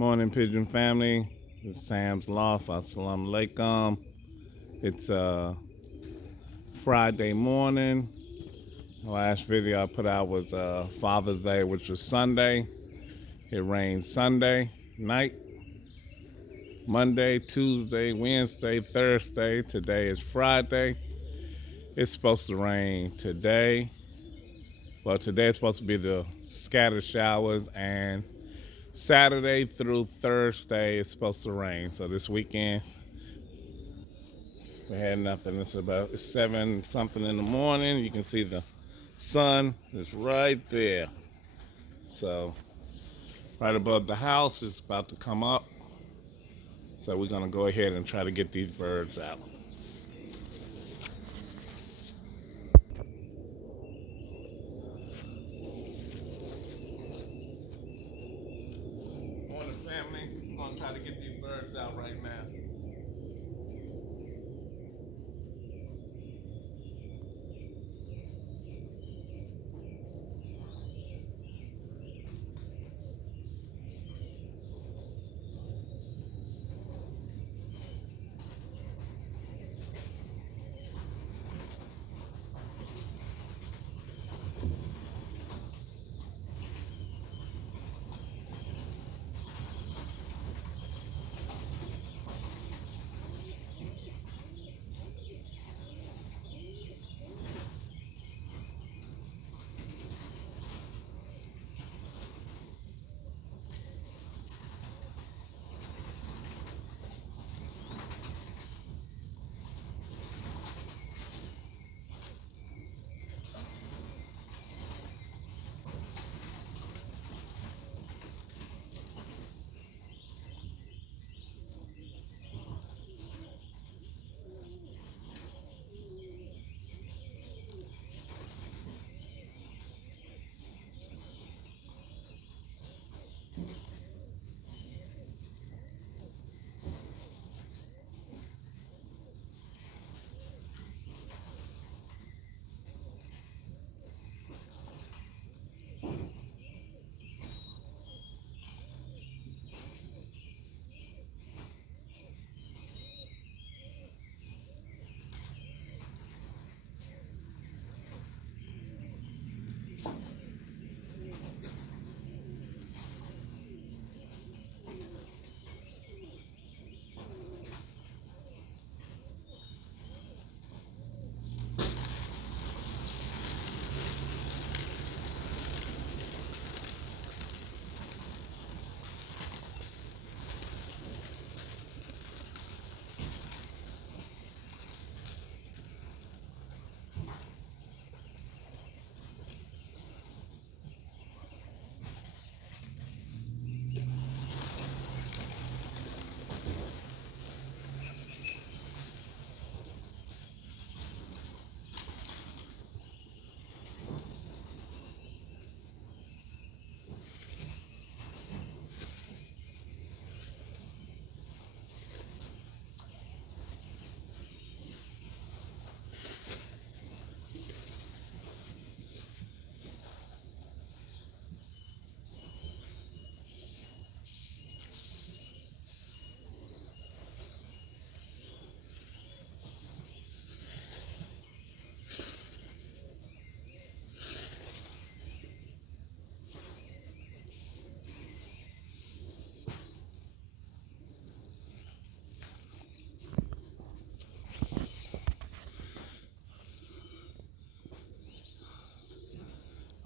Morning, Pigeon family. It's Sam's Loft. Assalamu alaikum. It's Friday morning. The last video I put out was Father's Day, which was Sunday. It rained Sunday night, Monday, Tuesday, Wednesday, Thursday. Today is Friday. It's supposed to rain today. Well, today it's supposed to be the scattered showers, and Saturday through Thursday it's supposed to rain. So this weekend we had nothing. It's about 7 something in the morning. You can see the sun is right there. So right above the house is about to come up. So we're gonna go ahead and try to get these birds out. Morning, family. We're gonna try to get these birds out right now.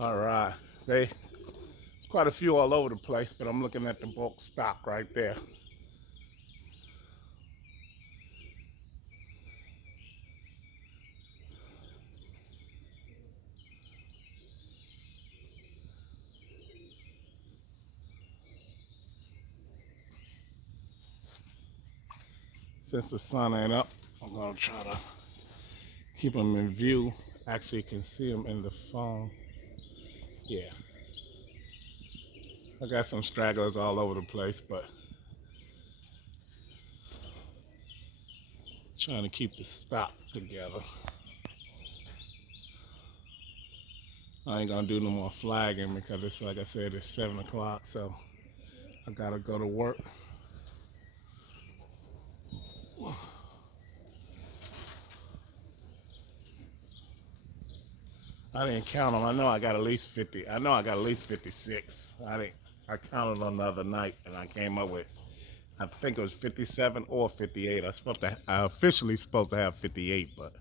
All right. There's quite a few all over the place, but I'm looking at the bulk stock right there. Since the sun ain't up, I'm gonna try to keep them in view. Actually, you can see them in the phone. Yeah, I got some stragglers all over the place, but trying to keep the stock together. I ain't gonna do no more flagging because it's like I said, it's 7 o'clock, so I gotta go to work. I didn't count them. I know I got at least 50. I know I got at least 56. I counted them the other night and I came up with, I think it was 57 or 58. I officially supposed to have 58, but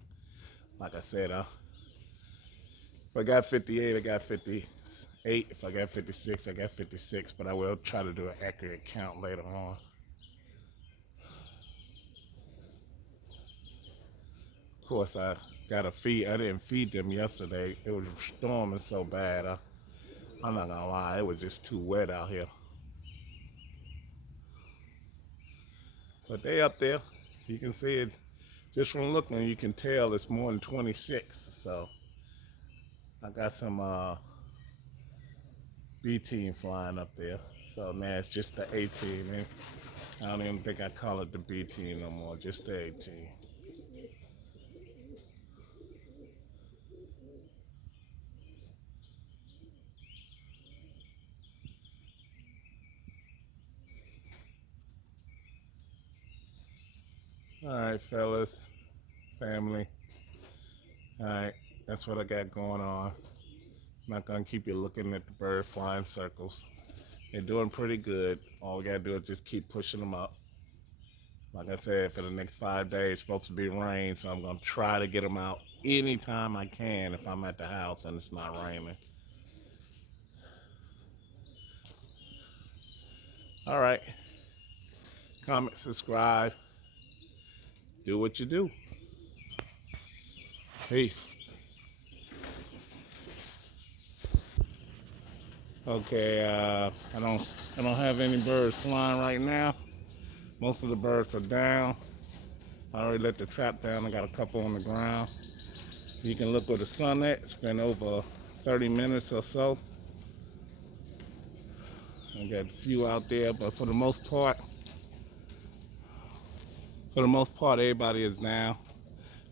like I said, if I got 58, I got 58. If I got 56, I got 56. But I will try to do an accurate count later on. Of course, I didn't feed them yesterday. It was storming so bad. I'm not gonna lie, it was just too wet out here. But they up there. You can see it just from looking. You can tell it's more than 26. So I got some B team flying up there. So now it's just the A team. Man. I don't even think I call it the B team no more. Just the A team. All right, fellas, family. All right, that's what I got going on. I'm not gonna keep you looking at the birds flying circles. They're doing pretty good. All we gotta do is just keep pushing them up. Like I said, for the next 5 days, it's supposed to be rain, so I'm gonna try to get them out anytime I can if I'm at the house and it's not raining. All right, comment, subscribe, do what you do. Peace. Okay, I don't have any birds flying right now. Most of the birds are down. I already let the trap down. I got a couple on the ground. You can look where the sun at. It's been over 30 minutes or so. I got a few out there, but for the most part, everybody is down.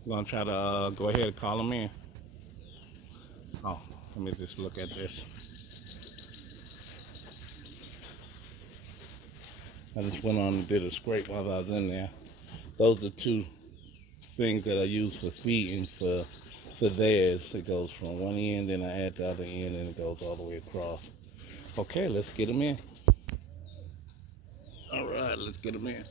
I'm gonna try to go ahead and call them in. Oh, let me just look at this. I just went on and did a scrape while I was in there. Those are two things that I use for feeding for theirs. It goes from one end, then I add the other end, and it goes all the way across. Okay, let's get them in. All right, let's get them in.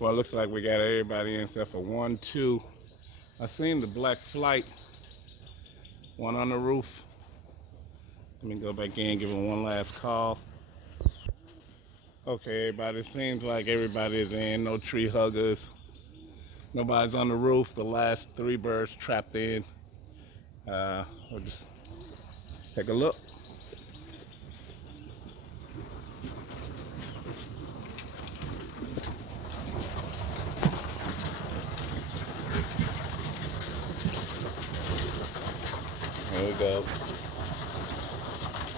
Well, it looks like we got everybody in except for 1, 2. I seen the black flight, one on the roof. Let me go back in and give him one last call. Okay, everybody, it seems like everybody is in. No tree huggers. Nobody's on the roof. The last 3 birds trapped in. We'll just take a look. There we go.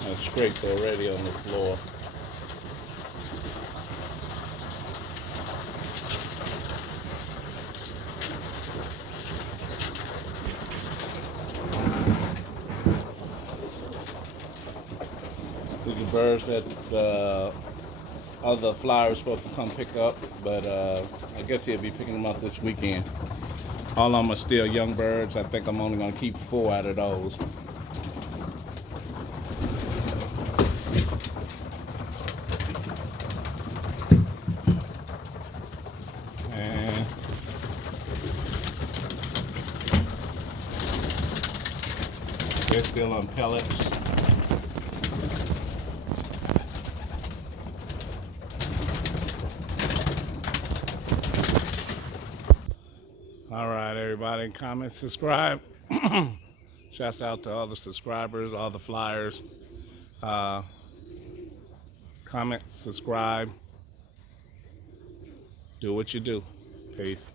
It's scraped already on the floor. These are birds that the other flyer is supposed to come pick up, but I guess he'll be picking them up this weekend. All of them are still young birds. I think I'm only going to keep 4 out of those. And they're still on pellets. All right, everybody, comment, subscribe. Shouts out to all the subscribers, all the flyers. Comment, subscribe. Do what you do. Peace.